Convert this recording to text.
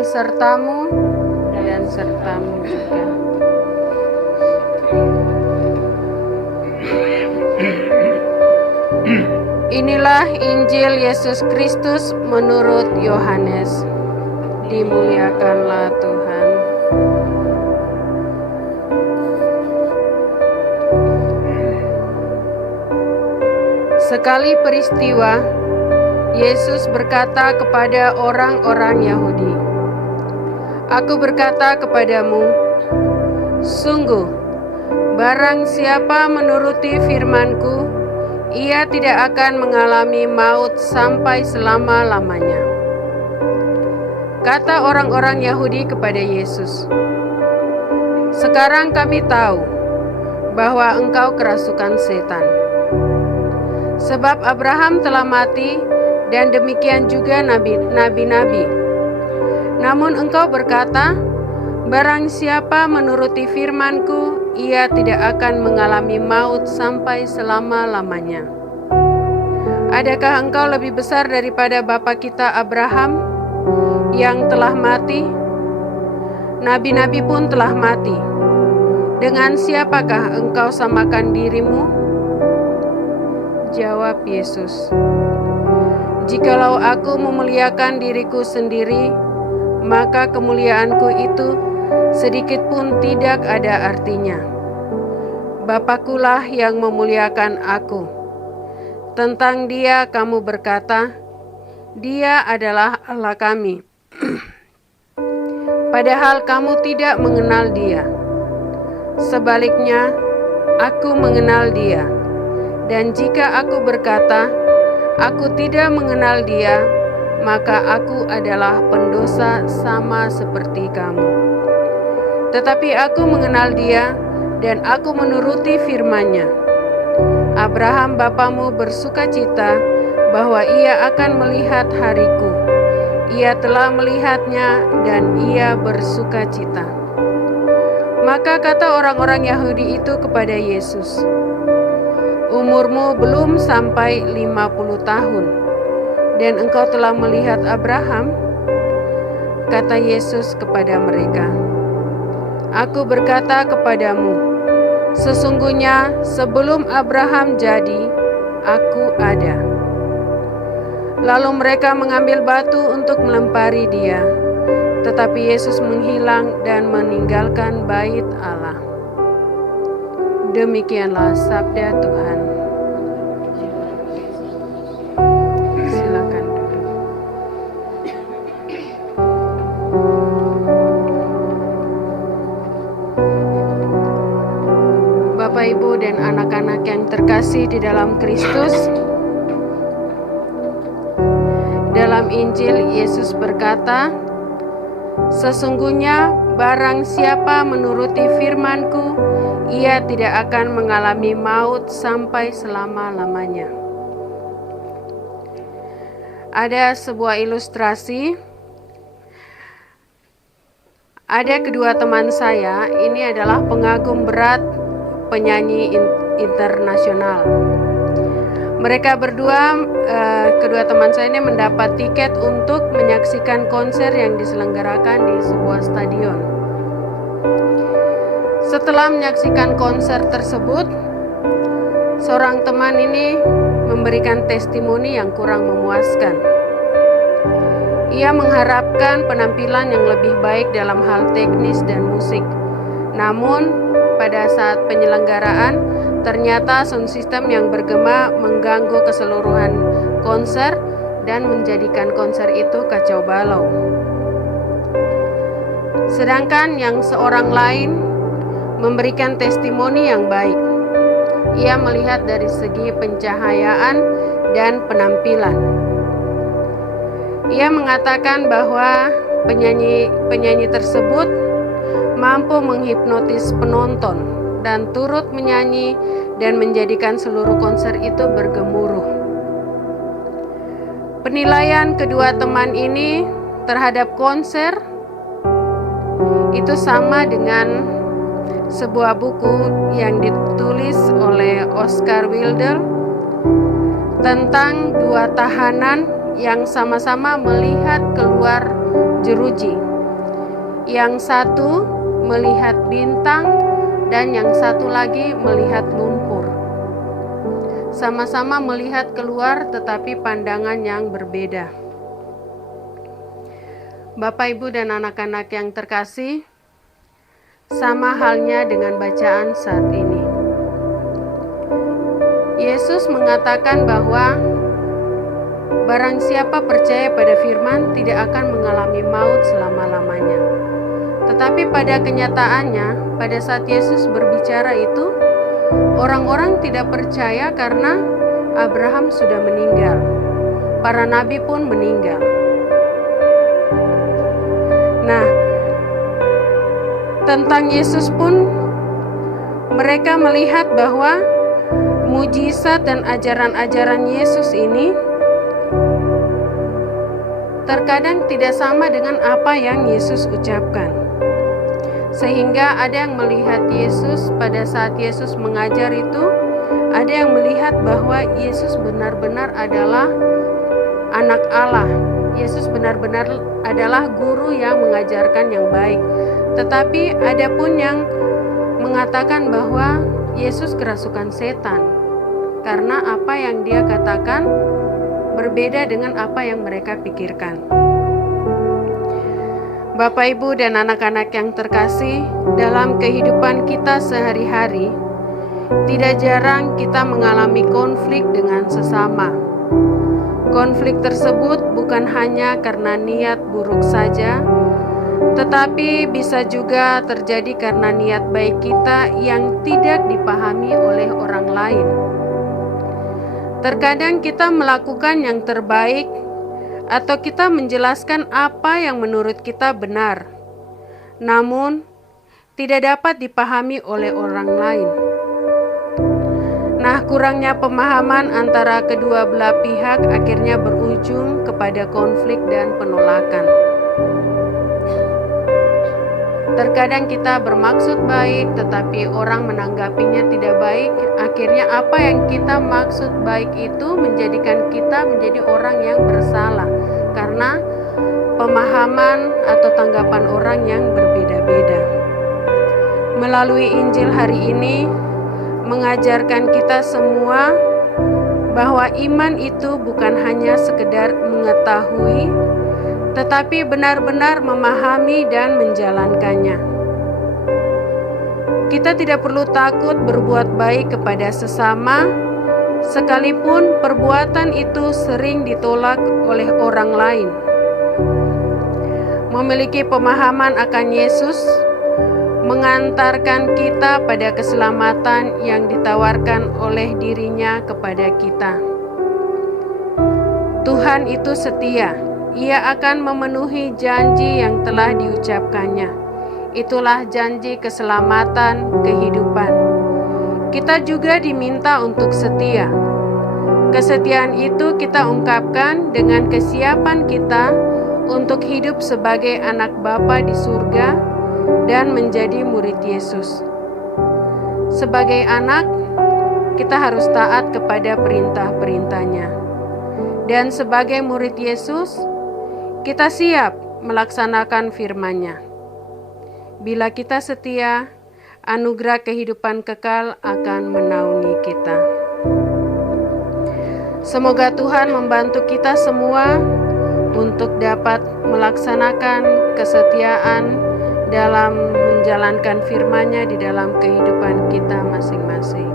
Tuhan sertamu dan sertamu juga. Inilah Injil Yesus Kristus menurut Yohanes. Dimuliakanlah Tuhan. Sekali peristiwa, Yesus berkata kepada orang-orang Yahudi, "Aku berkata kepadamu, sungguh, barang siapa menuruti firman-Ku, ia tidak akan mengalami maut sampai selama-lamanya." Kata orang-orang Yahudi kepada Yesus, "Sekarang kami tahu bahwa engkau kerasukan setan. Sebab Abraham telah mati dan demikian juga nabi-nabi. Namun engkau berkata, barang siapa menuruti firman-Ku, ia tidak akan mengalami maut sampai selama-lamanya. Adakah engkau lebih besar daripada bapa kita Abraham yang telah mati? Nabi-nabi pun telah mati. Dengan siapakah engkau samakan dirimu?" Jawab Yesus, "Jikalau aku memuliakan diriku sendiri, maka kemuliaanku itu sedikit pun tidak ada artinya. Bapakulah yang memuliakan aku. Tentang Dia kamu berkata, Dia adalah Allah kami. Padahal kamu tidak mengenal Dia. Sebaliknya, aku mengenal Dia. Dan jika aku berkata, aku tidak mengenal Dia, maka aku adalah pendosa sama seperti kamu. Tetapi aku mengenal Dia, dan aku menuruti firman-Nya. Abraham bapamu bersukacita bahwa ia akan melihat hariku. Ia telah melihatnya, dan ia bersukacita." Maka kata orang-orang Yahudi itu kepada Yesus, "Umurmu belum sampai 50 tahun, dan engkau telah melihat Abraham?" Kata Yesus kepada mereka, "Aku berkata kepadamu, sesungguhnya sebelum Abraham jadi, aku ada." Lalu mereka mengambil batu untuk melempari Dia, tetapi Yesus menghilang dan meninggalkan bait Allah. Demikianlah sabda Tuhan. Silakan duduk. Bapak, Ibu, dan anak-anak yang terkasih di dalam Kristus, dalam Injil Yesus berkata, "Sesungguhnya barang siapa menuruti firman-Ku, ia tidak akan mengalami maut sampai selama-lamanya." Ada sebuah ilustrasi. Ada kedua teman saya, ini adalah pengagum berat penyanyi internasional. Mereka berdua, kedua teman saya ini mendapat tiket untuk menyaksikan konser yang diselenggarakan di sebuah stadion. Setelah menyaksikan konser tersebut, seorang teman ini memberikan testimoni yang kurang memuaskan. Ia mengharapkan penampilan yang lebih baik dalam hal teknis dan musik. Namun, pada saat penyelenggaraan, ternyata sound system yang bergema mengganggu keseluruhan konser dan menjadikan konser itu kacau balau. Sedangkan yang seorang lain memberikan testimoni yang baik. Ia melihat dari segi pencahayaan dan penampilan. Ia mengatakan bahwa penyanyi tersebut mampu menghipnotis penonton dan turut menyanyi dan menjadikan seluruh konser itu bergemuruh. Penilaian kedua teman ini terhadap konser itu sama dengan sebuah buku yang ditulis oleh Oscar Wilde tentang dua tahanan yang sama-sama melihat keluar jeruji. Yang satu melihat bintang dan yang satu lagi melihat lumpur. Sama-sama melihat keluar tetapi pandangan yang berbeda. Bapak, Ibu, dan anak-anak yang terkasih, sama halnya dengan bacaan saat ini. Yesus mengatakan bahwa barang siapa percaya pada firman tidak akan mengalami maut selama-lamanya. Tetapi pada kenyataannya, pada saat Yesus berbicara itu, orang-orang tidak percaya karena Abraham sudah meninggal. Para nabi pun meninggal. Nah, tentang Yesus pun mereka melihat bahwa mujizat dan ajaran-ajaran Yesus ini terkadang tidak sama dengan apa yang Yesus ucapkan. Sehingga ada yang melihat Yesus pada saat Yesus mengajar itu, ada yang melihat bahwa Yesus benar-benar adalah anak Allah. Yesus benar-benar adalah guru yang mengajarkan yang baik. Tetapi ada pun yang mengatakan bahwa Yesus kerasukan setan, karena apa yang dia katakan berbeda dengan apa yang mereka pikirkan. Bapak, Ibu, dan anak-anak yang terkasih, dalam kehidupan kita sehari-hari, tidak jarang kita mengalami konflik dengan sesama. Konflik tersebut bukan hanya karena niat buruk saja, tetapi bisa juga terjadi karena niat baik kita yang tidak dipahami oleh orang lain. Terkadang kita melakukan yang terbaik, atau kita menjelaskan apa yang menurut kita benar, namun tidak dapat dipahami oleh orang lain. Nah, kurangnya pemahaman antara kedua belah pihak akhirnya berujung kepada konflik dan penolakan. Terkadang kita bermaksud baik, tetapi orang menanggapinya tidak baik. Akhirnya apa yang kita maksud baik itu menjadikan kita menjadi orang yang bersalah, karena pemahaman atau tanggapan orang yang berbeda-beda. Melalui Injil hari ini, mengajarkan kita semua bahwa iman itu bukan hanya sekedar mengetahui, tetapi benar-benar memahami dan menjalankannya. Kita tidak perlu takut berbuat baik kepada sesama, sekalipun perbuatan itu sering ditolak oleh orang lain. Memiliki pemahaman akan Yesus mengantarkan kita pada keselamatan yang ditawarkan oleh dirinya kepada kita. Tuhan itu setia. Ia akan memenuhi janji yang telah diucapkannya. Itulah janji keselamatan, kehidupan. Kita juga diminta untuk setia. Kesetiaan itu kita ungkapkan dengan kesiapan kita untuk hidup sebagai anak Bapa di surga dan menjadi murid Yesus. Sebagai anak, kita harus taat kepada perintah-perintahnya. Dan sebagai murid Yesus, kita siap melaksanakan firman-Nya. Bila kita setia, anugerah kehidupan kekal akan menaungi kita. Semoga Tuhan membantu kita semua untuk dapat melaksanakan kesetiaan dalam menjalankan firman-Nya di dalam kehidupan kita masing-masing.